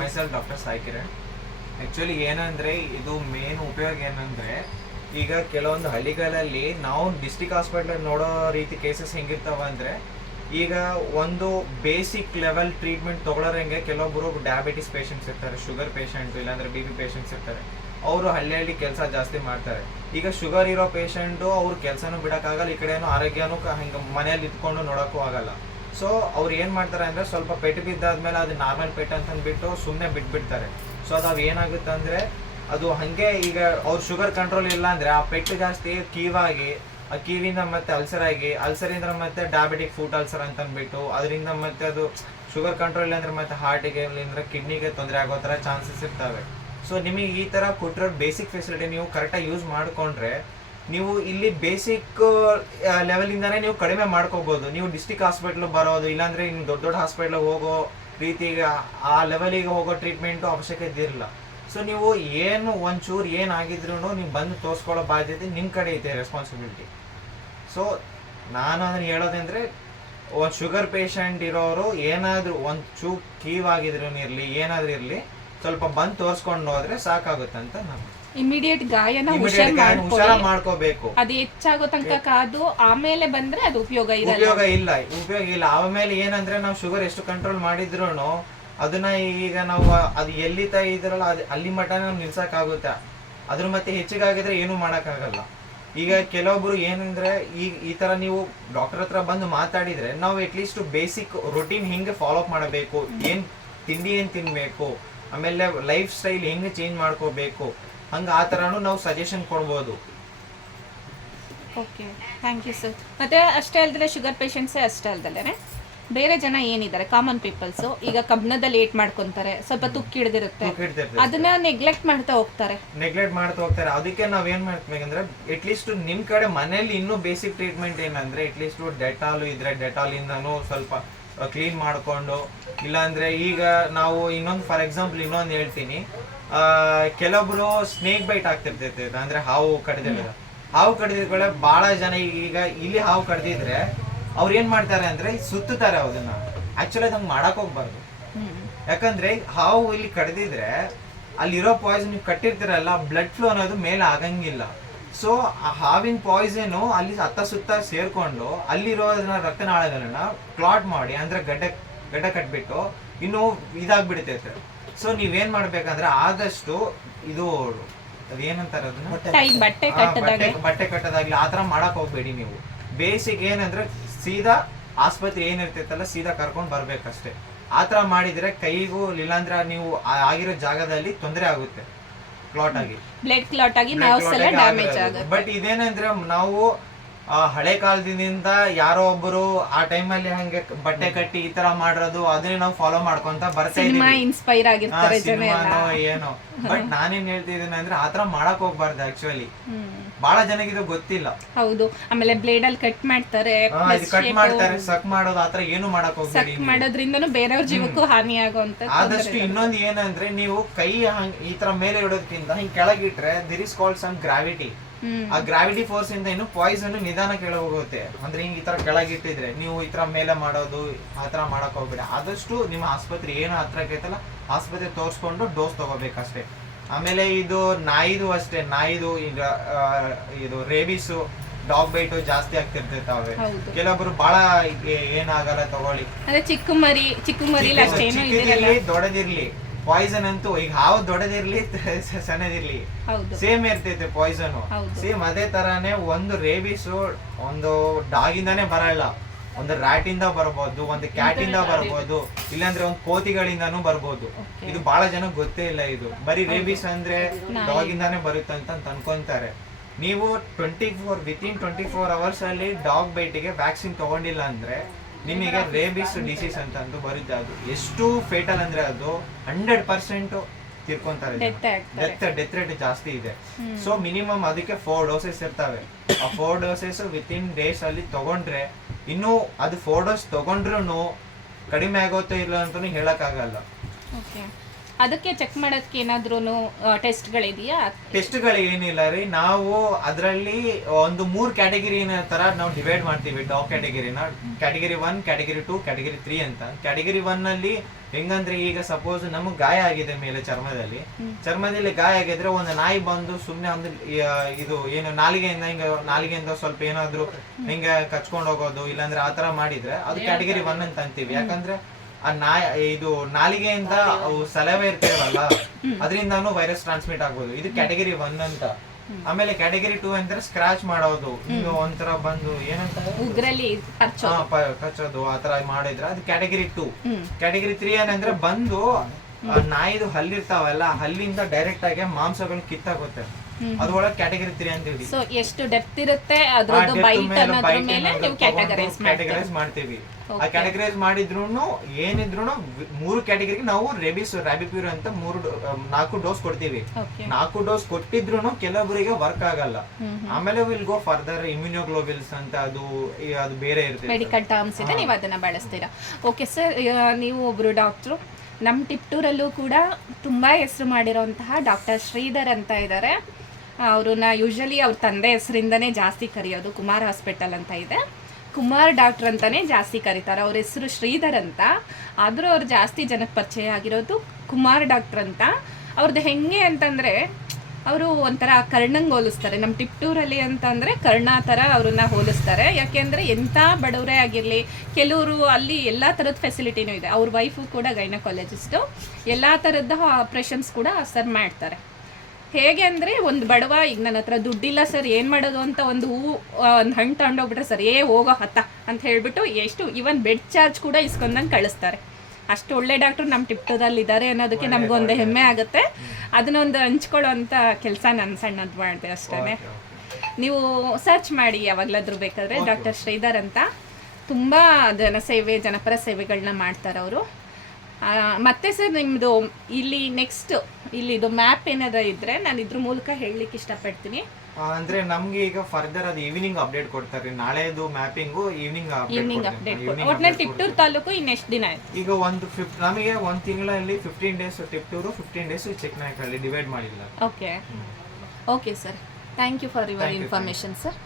Myself doctor Sai Kiran actually ಏನಂದ್ರೆ ಇದು main ಉಪಯೋಗ ಏನಂದ್ರೆ ಈಗ ಕೆಲವೊಂದು ಹಳ್ಳಿಗಳಲ್ಲಿ ನಾವು ಡಿಸ್ಟಿಕ್ ಹಾಸ್ಪಿಟಲ್ ನೋಡೋ ರೀತಿ ಕೇಸಸ್ ಹೆಂಗಿರ್ತಾವ ಅಂದ್ರೆ ಈಗ ಒಂದು ಬೇಸಿಕ್ ಲೆವೆಲ್ ಟ್ರೀಟ್ಮೆಂಟ್ ತಗೊಳ್ಳೋರಂಗೆ ಕೆಲವೊಬ್ರು ಡಯಾಬಿಟಿಸ್ ಪೇಷಂಟ್ಸ್ ಇರ್ತಾರೆ ಶುಗರ್ ಪೇಷಂಟ್ ಇಲ್ಲಾಂದ್ರೆ ಬಿ ಪಿ ಪೇಷಂಟ್ಸ್ ಇರ್ತಾರೆ. ಅವರು ಹಳ್ಳಿ ಹಳ್ಳಿ ಕೆಲಸ ಜಾಸ್ತಿ ಮಾಡ್ತಾರೆ. ಈಗ ಶುಗರ್ ಇರೋ ಪೇಷಂಟು ಅವ್ರ ಕೆಲಸನೂ ಬಿಡೋಕ್ಕಾಗಲ್ಲ ಈ ಕಡೆನೂ ಆರೋಗ್ಯನೂ ಹಿಂಗೆ ಮನೇಲಿ ಇದ್ಕೊಂಡು ನೋಡೋಕ್ಕೂ ಆಗಲ್ಲ. ಸೊ ಅವ್ರು ಏನು ಮಾಡ್ತಾರೆ ಅಂದರೆ ಸ್ವಲ್ಪ ಪೆಟ್ಟು ಬಿದ್ದಾದ್ಮೇಲೆ ಅದು ನಾರ್ಮಲ್ ಪೆಟ್ಟು ಅಂತ ಅಂದ್ಬಿಟ್ಟು ಸುಮ್ಮನೆ ಬಿಟ್ಬಿಡ್ತಾರೆ. ಸೊ ಅದು ಏನಾಗುತ್ತೆ ಅಂದರೆ ಅದು ಹಾಗೆ ಈಗ ಅವ್ರ ಶುಗರ್ ಕಂಟ್ರೋಲ್ ಇಲ್ಲ ಅಂದರೆ ಆ ಪೆಟ್ಟು ಜಾಸ್ತಿ ಕೀವಾಗಿ, ಆ ಕಿವಿಯಿಂದ ಮತ್ತೆ ಅಲ್ಸರ್ ಆಗಿ, ಅಲ್ಸರಿಂದ ಮತ್ತೆ ಡಯಾಬಿಟಿಕ್ ಫುಡ್ ಅಲ್ಸರ್ ಅಂತ ಅಂದ್ಬಿಟ್ಟು ಅದರಿಂದ ಮತ್ತೆ ಅದು ಶುಗರ್ ಕಂಟ್ರೋಲ್ ಇಲ್ಲ ಅಂದ್ರೆ ಮತ್ತೆ ಹಾರ್ಟಿಗೆ ಇಲ್ಲಂದ್ರೆ ಕಿಡ್ನಿಗೆ ತೊಂದರೆ ಆಗೋ ಥರ ಚಾನ್ಸಸ್ ಇರ್ತವೆ. ಸೊ ನಿಮಗೆ ಈ ಥರ ಕೊಟ್ಟಿರೋ ಬೇಸಿಕ್ ಫೆಸಿಲಿಟಿ ನೀವು ಕರೆಕ್ಟಾಗಿ ಯೂಸ್ ಮಾಡಿಕೊಂಡ್ರೆ ನೀವು ಇಲ್ಲಿ ಬೇಸಿಕ್ ಲೆವೆಲಿಂದಾನೇ ನೀವು ಕಡಿಮೆ ಮಾಡ್ಕೋಬಹುದು ನೀವು ಡಿಸ್ಟಿಕ್ ಹಾಸ್ಪಿಟ್ಲ್ ಬರೋದು, ಇಲ್ಲಾಂದ್ರೆ ಇನ್ನು ದೊಡ್ಡ ದೊಡ್ಡ ಹಾಸ್ಪಿಟ್ಲ್ ಹೋಗೋ ರೀತಿಗೆ ಆ ಲೆವೆಲಿಗೆ ಹೋಗೋ ಟ್ರೀಟ್ಮೆಂಟು ಅವಶ್ಯಕತೆ ಇರಲ್ಲ. ಸೊ ನೀವು ಏನು ಒಂಚೂರು ಏನಾಗಿದ್ರು ನೀವು ಬಂದು ತೋರಿಸ್ಕೊಳ್ಳೋ ಬಾಧ್ಯತೆ ನಿಮ್ಮ ಕಡೆ ಐತೆ ರೆಸ್ಪಾನ್ಸಿಬಿಲಿಟಿ ಸೊ ನಾನು ಅದನ್ನು ಹೇಳೋದಂದ್ರೆ, ಒಂದು ಶುಗರ್ ಪೇಷಂಟ್ ಇರೋರು ಏನಾದರೂ ಒಂದು ಚೂ ಕೀವಾಗಿದ್ರು ಇರಲಿ, ಏನಾದರೂ ಇರಲಿ, ಸ್ವಲ್ಪ ಬಂದು ತೋರಿಸ್ಕೊಂಡು ಹೋದರೆ ಸಾಕಾಗುತ್ತಂತ ನಾನು ಇಮಿಡಿಯೇಟ್ ಗಾಯನ ಹುಷಾರ್ ಹುಷಾರ ಮಾಡ್ಕೊಳ್ಳಿ. ಮಾಡ್ಕೋಬೇಕು. ಅದು ಹೆಚ್ಚಾಗೋ ತನಕ ಕಾದು ಆಮೇಲೆ ಬಂದ್ರೆ ಅದು ಉಪಯೋಗ ಇರಲ್ಲ. ಉಪಯೋಗ ಇಲ್ಲ ಉಪಯೋಗ ಇಲ್ಲ. ಆಮೇಲೆ ಏನಂದ್ರೆ ನಾವು ಶುಗರ್ ಎಷ್ಟು ಕಂಟ್ರೋಲ್ ಮಾಡಿದ್ರು ಅದನ್ನ ಈಗ ನಾವು ಅದು ಎಲ್ಲಿ ತ ಇದ್ರಲ್ಲ ಅದು ಅಲ್ಲಿ ಮಟ್ಟ ನಾವು ನಿಲ್ಸಕ್ಕಾಗುತ್ತೆ. ಅದ್ರ ಮತ್ತೆ ಹೆಚ್ಚಿಗಾಗಿದ್ರೆ ಏನು ಮಾಡೋಕ್ಕಾಗಲ್ಲ. ಈಗ ಕೆಲವೊಬ್ರು ಏನಂದ್ರೆ ಈ ಈ ತರ ನೀವು ಡಾಕ್ಟರ್ ಹತ್ರ ಬಂದು ಮಾತಾಡಿದ್ರೆ ನಾವು ಅಟ್ಲೀಸ್ಟ್ ಬೇಸಿಕ್ ರೊಟೀನ್ ಹೆಂಗೆ ಫಾಲೋ ಅಪ್ ಮಾಡಬೇಕು. ಏನ್ ತಿಂಡಿ ಏನ್ ತಿನ್ಬೇಕು? ಆಮೇಲೆ ಲೈಫ್ ಸ್ಟೈಲ್ ಹೆಂಗ್ ಚೇಂಜ್ ಮಾಡ್ಕೋಬೇಕು? ಹಂಗ ಆ ತರಾನು ನಾವು ಸಜೆಷನ್ ಕೊಡ್ಬೋದು. ಓಕೆ ಥ್ಯಾಂಕ್ ಯು ಸರ್ ಮತ್ತೆ ಅಷ್ಟೇ ಅಲ್ದ್ರೆ ಶುಗರ್ ಪೇಷಂಟ್ಸೇ ಅಷ್ಟೇ ಅಲ್ಲದೆ ಬೇರೆ ಜನ ಏನಿದ್ದಾರೆ? ಕಾಮನ್ ಪೀಪಲ್ಸ್ ಈಗ ಕಬ್ಬಿಣದಲ್ಲಿ ಏಟ್ ಮಾಡ್ಕೊಂತಾರೆ. ಸ್ವಲ್ಪ ತುಕ್ಕಿ ಹಿಡಿದಿರುತ್ತೆ. ಅದನ್ನ ನೆಗ್ಲೆಕ್ಟ್ ಮಾಡ್ತಾ ಹೋಗ್ತಾರೆ. ನೆಗ್ಲೆಕ್ಟ್ ಮಾಡ್ತಾ ಹೋಗ್ತಾರೆ. ಅದಕ್ಕೆ ನಾವ್ ಏನ್ ಮಾಡ್ಬೇಕಂದ್ರೆ ಅಟ್ಲೀಸ್ಟ್ ನಿಮ್ ಕಡೆ ಮನೇಲಿ ಇನ್ನೂ ಬೇಸಿಕ್ ಟ್ರೀಟ್ಮೆಂಟ್ ಏನಂದ್ರೆ ಅಟ್ಲೀಸ್ಟ್ ಡೆಟಾಲ್ ಇದ್ರೆ ಡೆಟಾಲ್ ಇಂದನೂ ಸ್ವಲ್ಪ ಕ್ಲೀನ್ ಮಾಡ್ಕೊಂಡು ಇಲ್ಲಾಂದ್ರೆ ಈಗ ನಾವು ಇನ್ನೊಂದು ಫಾರ್ ಎಕ್ಸಾಂಪಲ್ ಇನ್ನೊಂದು ಹೇಳ್ತೀನಿ. ಕೆಲವೊಬ್ರು ಸ್ನೇಕ್ ಬೈಟ್ ಆಗ್ತಿರ್ತೈತೆ ಅಂದ್ರೆ ಹಾವು ಕಡ್ದಿರೋದು. ಹಾವು ಕಡ್ದಿದ್ಕೊಳ್ಳೆ ಬಹಳ ಜನ ಈಗ ಇಲ್ಲಿ ಹಾವು ಕಡ್ದಿದ್ರೆ ಅವ್ರು ಏನ್ ಮಾಡ್ತಾರೆ ಅಂದ್ರೆ ಸುತ್ತುತ್ತಾರೆ ಅದನ್ನ ಆಕ್ಚುಲಿ ಅದಂಗ್ ಮಾಡಕ್ ಹೋಗ್ಬಾರ್ದು. ಯಾಕಂದ್ರೆ ಹಾವು ಇಲ್ಲಿ ಕಡ್ದಿದ್ರೆ ಅಲ್ಲಿರೋ ಪಾಯ್ಸನ್ ನೀವು ಕಟ್ಟಿರ್ತಿರಲ್ಲ ಬ್ಲಡ್ ಫ್ಲೋ ಅನ್ನೋದು ಮೇಲೆ ಆಗಂಗಿಲ್ಲ. ಸೊ ಆ ಹಾವಿನ ಪಾಯ್ಸನ್ ಅಲ್ಲಿ ಅತ್ತ ಸುತ್ತ ಸೇರ್ಕೊಂಡು ಅಲ್ಲಿರೋ ರಕ್ತನಾಳಗಳನ್ನ ಕ್ಲಾಟ್ ಮಾಡಿ ಅಂದ್ರೆ ಗಡ್ಡೆ ಗಡ್ಡೆ ಕಟ್ಬಿಟ್ಟು ಇನ್ನು ಇದಾಗ್ಬಿಡ್ತೈತೆ. ಸೊ ನೀವೇನ್ ಮಾಡ್ಬೇಕಂದ್ರೆ ಆದಷ್ಟು ಇದು ಏನಂತಾರೆ ಅದನ್ನ? ಬಟ್ಟೆ ಬಟ್ಟೆ ಕಟ್ಟೋದಾಗ್ಲಿ. ಆ ಥರ ಮಾಡಕ್ ಹೋಗ್ಬೇಡಿ ನೀವು. ಬೇಸಿಕ್ ಏನಂದ್ರೆ ಸೀದಾ ಆಸ್ಪತ್ರೆ ಏನಿರ್ತೈತಲ್ಲ ಸೀದಾ ಕರ್ಕೊಂಡು ಬರ್ಬೇಕಷ್ಟೇ. ಆತರ ಮಾಡಿದ್ರೆ ಕೈಗೂ ಇಲ್ಲಾಂದ್ರೆ ನೀವು ಆಗಿರೋ ಜಾಗದಲ್ಲಿ ತೊಂದರೆ ಆಗುತ್ತೆ. ಕ್ಲಾಟ್ ಆಗಿ. ಬ್ಲಡ್ ಕ್ಲಾಟ್ ಆಗಿ ನರ್ವ್ಸ್ ಡ್ಯಾಮೇಜ್ ಆಗುತ್ತೆ. ಬಟ್ ಇದೇನಂದ್ರೆ ನಾವು ಆ, ಹಳೆ ಕಾಲದಿಂದ ಯಾರೋ ಒಬ್ಬರು ಆ ಟೈಮಲ್ಲಿ ಹಂಗೆ ಬಟ್ಟೆ ಕಟ್ಟಿ ಈ ತರ ಮಾಡಿರೋದು ಅದನ್ನೇ ನಾವು ಫಾಲೋ ಮಾಡ್ಕೊಂತ ಬರ್ತಾ ಇನ್ಸ್ಪೈರ್ ಆಗಿರ್ತಾರೆ ಏನೋ. ಬಟ್ ನಾನೇನ್ ಹೇಳ್ತಿದ್ದೀನಿ ಅಂದ್ರೆ ಆತರ ಮಾಡಕ್ ಹೋಗ್ಬಾರ್ದು ಆಕ್ಚುಲಿ ಬಹಳ ಜನಕ್ಕೆ ಇದು ಗೊತ್ತಿಲ್ಲ. ಹೌದು. ಆಮೇಲೆ ಬ್ಲೇಡ್ ಅಲ್ಲಿ ಕಟ್ ಮಾಡ್ತಾರೆ ಕಟ್ ಮಾಡ್ತಾರೆ ಸಕ್ ಮಾಡೋದು ಆತರ ಏನು ಮಾಡಕ್ ಹೋಗ್ಬೇಡಿ ಬೇರೆ ಬೇರೆಯವ್ರ ಜೀವಕ್ಕೂ ಹಾನಿ ಆಗುವಂತ ಆದಷ್ಟು ಇನ್ನೊಂದು ಏನಂದ್ರೆ ನೀವು ಕೈ ಹಂಗ್ ಈ ತರ ಮೇಲೆ ಇಡೋದ್ಕಿಂತ ಹಿಂಗ್ ಕೆಳಗಿಟ್ರೆ there is called some gravity ಆ ಗ್ರಾವಿಟಿ ಫೋರ್ಸ್ ಇಂದ ಇನ್ನು ಪಾಯ್ಸನ್ ನಿಧಾನ ಕೆಳಗೆ ಹೋಗುತ್ತೆ. ಅಂದ್ರೆ ಹಿಂಗ್ ಈ ತರ ಕೆಳಗಿಟ್ಟಿದ್ರೆ ನೀವು ಈ ತರ ಮೇಲೆ ಮಾಡೋದು ಆ ತರ ಮಾಡಕ್ ಹೋಗ್ಬೇಡಿ. ಆದಷ್ಟು ನಿಮ್ಮ ಆಸ್ಪತ್ರೆ ಏನು ಹತ್ರ ಕೈತಲ್ಲ ಆಸ್ಪತ್ರೆ ತೋರಿಸ್ಕೊಂಡು ಡೋಸ್ ತಗೋಬೇಕಷ್ಟೇ. ಆಮೇಲೆ ಇದು ನಾಯಿದು ಅಷ್ಟೇ. ನಾಯಿದು ಈಗ ಇದು ರೇಬಿಸು ಡಾಗ್ ಬೈಟ್ ಜಾಸ್ತಿ ಆಗ್ತಿರ್ತಿರ್ತಾವೆ ಕೆಲವೊಬ್ರು ಬಹಳ ಏನಾಗಲ್ಲ ತಗೊಳ್ಳಿ. ಚಿಕ್ಕ ಮರಿ ಚಿಕ್ಕ ಮರಿ ದೊಡ್ಡದಿರ್ಲಿ. ಪಾಯ್ಸನ್ ಅಂತೂ ಈಗ ಹಾವು ದೊಡ್ಡದಿರ್ಲಿ ಸಣ್ಣದಿರ್ಲಿ. ಸೇಮ್ ಇರ್ತೈತೆ ಪಾಯ್ಸನ್. ಸೇಮ್ ಅದೇ ತರಾನೇ ಒಂದು ರೇಬಿಸು ಒಂದು ಡಾಗ್ ಇಂದಾನೇ ಬರಲ್ಲ. ಒಂದು ರ್ಯಾಟ್ ಇಂದ ಬರ್ಬೋದು ಒಂದು ಕ್ಯಾಟ್ ಇಂದ ಬರ್ಬೋದು ಇಲ್ಲಾಂದ್ರೆ ಒಂದು ಕೋತಿಗಳಿಂದಾನು ಬರ್ಬೋದು. ಇದು ಬಹಳ ಜನ ಗೊತ್ತೇ ಇಲ್ಲ ಇದು. ಬರೀ ರೇಬಿಸ್ ಅಂದ್ರೆ ಡಾಗ್ ಇಂದಾನೆ ಬರುತ್ತೆ ಅಂತ ಅನ್ಕೊಂತಾರೆ. ನೀವು twenty four within twenty four hours ಅಲ್ಲಿ ಡಾಗ್ ಬೈಟಿಗೆ ವ್ಯಾಕ್ಸಿನ್ ತಗೊಂಡಿಲ್ಲ ಅಂದ್ರೆ ನಿಮಗೆ ರೇಬಿಸ್ ಡಿಸೀಸ್ ಅಂತ ಅಂದು ಬರುತ್ತೆ ಅದು. ಎಷ್ಟು ಫೇಟಲ್ ಅಂದ್ರೆ ಅದು ಹಂಡ್ರೆಡ್ ಪರ್ಸೆಂಟ್ ತಿರ್ಕೊಂತಾರೆ ಡೆತ್ ಡೆತ್ ರೇಟ್ ಜಾಸ್ತಿ ಇದೆ. ಸೊ ಮಿನಿಮಮ್ ಅದಕ್ಕೆ ಫೋರ್ ಡೋಸಸ್ ಇರ್ತವೆ. ಆ four doses within days ಅಲ್ಲಿ ತಗೊಂಡ್ರೆ ಇನ್ನು ಅದು ಫೋರ್ ಡೋಸ್ ತಗೊಂಡ್ರು ಕಡಿಮೆ ಆಗೋತೋ ಇಲ್ಲ ಅಂತಾನು ಹೇಳಕ್ ಆಗಲ್ಲ ಓಕೆ ಅದಕ್ಕೆ ಚೆಕ್ ಮಾಡೋದಕ್ಕೆ ಏನಾದ್ರೂ ಟೆಸ್ಟ್ಗಳಿದೆಯಾ ಟೆಸ್ಟ್ಗಳು ಏನಿಲ್ಲ ರೀ. ನಾವು ಅದರಲ್ಲಿ ಒಂದು ಮೂರು ಕ್ಯಾಟಗರಿ ತರ ನಾವು ಡಿವೈಡ್ ಮಾಡ್ತೀವಿ. Dog ಕ್ಯಾಟಗರಿನ category one category two category three ಅಂತ. ಕ್ಯಾಟಗರಿ ಒನ್ ಅಲ್ಲಿ ಹೆಂಗಂದ್ರೆ ಈಗ ಸಪೋಸ್ ನಮಗೆ ಗಾಯ ಆಗಿದೆ ಮೇಲೆ ಚರ್ಮದಲ್ಲಿ. ಚರ್ಮದಲ್ಲಿ ಗಾಯ ಆಗಿದ್ರೆ ಒಂದು ನಾಯಿ ಬಂದು ಸುಮ್ಮನೆ ಒಂದು ಇದು ಏನು ನಾಲಿಗೆಯಿಂದ ಹಿಂಗ ನಾಲಿಗೆಯಿಂದ ಸ್ವಲ್ಪ ಏನಾದ್ರು ಹಿಂಗ ಕಚ್ಕೊಂಡು ಹೋಗೋದು ಇಲ್ಲಾಂದ್ರೆ ಆತರ ಮಾಡಿದ್ರೆ ಅದು ಕ್ಯಾಟಗರಿ ಒನ್ ಅಂತ ಅಂತೀವಿ. ಯಾಕಂದ್ರೆ ಆ ನಾಯಿ ಇದು ನಾಲಿಗೆಯಿಂದ ಅವು ಸಲಹೆ ಇರ್ತೇವಲ್ಲ ಅದರಿಂದಾನು ವೈರಸ್ ಟ್ರಾನ್ಸ್ಮಿಟ್ ಆಗ್ಬೋದು. ಇದು ಕ್ಯಾಟಗರಿ ಒನ್ ಅಂತ. ಆಮೇಲೆ ಕ್ಯಾಟಗರಿ ಟೂ ಅಂದ್ರೆ ಸ್ಕ್ರಾಚ್ ಮಾಡೋದು. ಇನ್ನು ಒಂಥರ ಬಂದು ಏನಂತ ಉಗ್ರಲ್ಲಿ ಕಚ್ಚೋದು. ಆತರ ಮಾಡಿದ್ರೆ. ಅದು ಕ್ಯಾಟಗರಿ ಟೂ ಕ್ಯಾಟಗರಿ ತ್ರೀ ಏನಂದ್ರೆ ಬಂದು ನಾಯಿದು ಹಲ್ಲಿರ್ತಾವಲ್ಲ ಹಲ್ಲಿಂದ ಡೈರೆಕ್ಟ್ ಆಗಿ ಮಾಂಸಗಳು ಕಿತ್ತಾಗುತ್ತೆ. ಅದ್ರೊಳಗೆ ಕ್ಯಾಟಗರಿ ತ್ರೀ ಅಂತ ಹೇಳಿ ಸೊ ಎಷ್ಟು ಡೆಪ್ತ್ ಇರುತ್ತೆ ಅದ್ರದ್ದು ಬೈಟ್ ಅನ್ನೋದ್ರ ಮೇಲೆ ನೀವು ಕ್ಯಾಟಗರೈಸ್ ಕ್ಯಾಟಗರೈಸ್ ಮಾಡ್ತೀವಿ. ಆ ಕ್ಯಾಟಗರೈಸ್ ಮಾಡಿದ್ರು ಏನಿದ್ರು ಮೂರು ಕ್ಯಾಟಗರಿಗೆ ನಾವು ರೇಬಿಸ್ ರಾಬಿಪ್ಯೂರ್ ಅಂತ ಮೂರು ನಾಲ್ಕು ಡೋಸ್ ಕೊಡ್ತೀವಿ. ನಾಲ್ಕು ಡೋಸ್ ಕೊಟ್ಟಿದ್ರು ಕೆಲವರಿಗೆ ವರ್ಕ್ ಆಗಲ್ಲ. ಆಮೇಲೆ ವಿಲ್ ಗೋ ಫರ್ದರ್ ಇಮ್ಯುನೋಗ್ಲೋಬಿಲ್ಸ್ ಅಂತ ಅದು ಅದು ಬೇರೆ ಇರುತ್ತೆ. ಮೆಡಿಕಲ್ ಟರ್ಮ್ಸ್ ಇದೆ ನೀವು ಅದನ್ನ ಬಳಸ್ತೀರಾ. ಓಕೆ ಸರ್ ನೀವು ಒಬ್ರು ಡಾಕ್ಟ್ರು ನಮ್ಮ ಟಿಪ್ಟೂರಲ್ಲೂ ಕೂಡ ತುಂಬ ಹೆಸರು ಮಾಡಿರೋಂತಹ ಡಾಕ್ಟರ್ ಶ್ರೀಧರ್ ಅಂತ ಇದ್ದಾರೆ ಅವ್ರನ್ನ ಯೂಶ್ವಲಿ ಅವ್ರ ತಂದೆ ಹೆಸರಿಂದನೇ ಜಾಸ್ತಿ ಕರೆಯೋದು ಕುಮಾರ್ ಹಾಸ್ಪಿಟಲ್ ಅಂತ ಇದೆ. ಕುಮಾರ್ ಡಾಕ್ಟ್ರ್ ಅಂತಲೇ ಜಾಸ್ತಿ ಕರೀತಾರೆ. ಅವ್ರ ಹೆಸರು ಶ್ರೀಧರ್ ಅಂತ. ಆದರೂ ಅವ್ರು ಜಾಸ್ತಿ ಜನಕ್ಕೆ ಪರಿಚಯ ಆಗಿರೋದು ಕುಮಾರ್ ಡಾಕ್ಟ್ರ್ ಅಂತ. ಅವ್ರದ್ದು ಹೆಂಗೆ ಅಂತಂದರೆ, ಅವರು ಒಂಥರ ಕರ್ಣಂಗೆ ಹೋಲಿಸ್ತಾರೆ. ನಮ್ಮ ಟಿಪ್ಟೂರಲ್ಲಿ ಅಂತಂದರೆ ಕರ್ಣ ಥರ ಅವ್ರನ್ನ ಹೋಲಿಸ್ತಾರೆ. ಯಾಕೆಂದರೆ ಎಂಥ ಬಡವರೇ ಆಗಿರಲಿ, ಕೆಲವರು ಅಲ್ಲಿ ಎಲ್ಲ ಥರದ ಫೆಸಿಲಿಟಿನೂ ಇದೆ. ಅವ್ರ ವೈಫು ಕೂಡ ಗೈನಕಾಲಜಿಸ್ಟು ಎಲ್ಲ ಥರದ ಆಪ್ರೇಷನ್ಸ್ ಕೂಡ ಸರ್ ಮಾಡ್ತಾರೆ. ಹೇಗೆ ಅಂದರೆ ಒಂದು ಬಡವ ಈಗ ನನ್ನ ಹತ್ರ ದುಡ್ಡಿಲ್ಲ ಸರ್ ಏನು ಮಾಡೋದು ಅಂತ ಒಂದು ಹೂವು ಒಂದು ಹಣ್ಣು ತಗೊಂಡೋಗ್ಬಿಟ್ರೆ ಸರ್ ಏ ಹೋಗೋ ಹತ್ತ ಅಂತ ಹೇಳ್ಬಿಟ್ಟು ಎಷ್ಟು ಇವನ್ ಬೆಡ್ ಚಾರ್ಜ್ ಕೂಡ ಇಸ್ಕೊಂಡಂಗೆ ಕಳಿಸ್ತಾರೆ. ಅಷ್ಟು ಒಳ್ಳೆ ಡಾಕ್ಟ್ರು ನಮ್ಮ ಟಿಪ್ಟೋದಲ್ಲಿ ಇದ್ದಾರೆ ಅನ್ನೋದಕ್ಕೆ ನಮಗೊಂದು ಹೆಮ್ಮೆ ಆಗುತ್ತೆ. ಅದನ್ನೊಂದು ಹಂಚ್ಕೊಳ್ಳೋ ಅಂತ ಕೆಲಸ ನನ್ನ ಸಣ್ಣದು ಮಾಡಿದೆ ಅಷ್ಟೇ ನೀವು ಸರ್ಚ್ ಮಾಡಿ ಯಾವಾಗಲಾದ್ರೂ ಬೇಕಾದ್ರೆ ಡಾಕ್ಟರ್ ಶ್ರೀಧರ್ ಅಂತ. ತುಂಬ ಜನಸೇವೆ ಜನಪರ ಸೇವೆಗಳನ್ನ ಮಾಡ್ತಾರೆ ಅವರು ಮತ್ತೆ ಸರ್ ನಿಮ್ಮದು ಇಲ್ಲಿ ನೆಕ್ಸ್ಟ್ ಇಲ್ಲಿದು ಮ್ಯಾಪ್ ಏನಾದ್ರೂ ಇದ್ರೆ ನಾನು ಇದ್ರ ಮೂಲಕ ಹೇಳಲಿಕ್ಕೆ ಇಷ್ಟಪಡ್ತೀನಿ. ಅಂದ್ರೆ ನಮ್ಗೆ ಈಗ ಫರ್ದರ್ ಅದು ಈವ್ನಿಂಗ್ ಅಪ್ಡೇಟ್ ಕೊಡ್ತಾರೆ. ನಾಳೆದು ಮ್ಯಾಪಿಂಗು ಈವ್ನಿಂಗ್ ಈವ್ನಿಂಗ್ ಅಪ್ಡೇಟ್ ಒಟ್ನಲ್ಲಿ ಟಿಪ್ಟೂರ್ ತಾಲೂಕು ಇನ್ನೆಷ್ಟು ದಿನ ಆಯ್ತು? ಈಗ ಒಂದು ಫಿಫ್ಟ್ ನಮಗೆ ಒಂದು ತಿಂಗಳಲ್ಲಿ fifteen days Tiptur fifteen days ಚಿಕ್ಕನಾಯಕಲ್ಲಿ divide ಮಾಡಿಲ್ಲ. Okay okay sir thank you for your. Information sir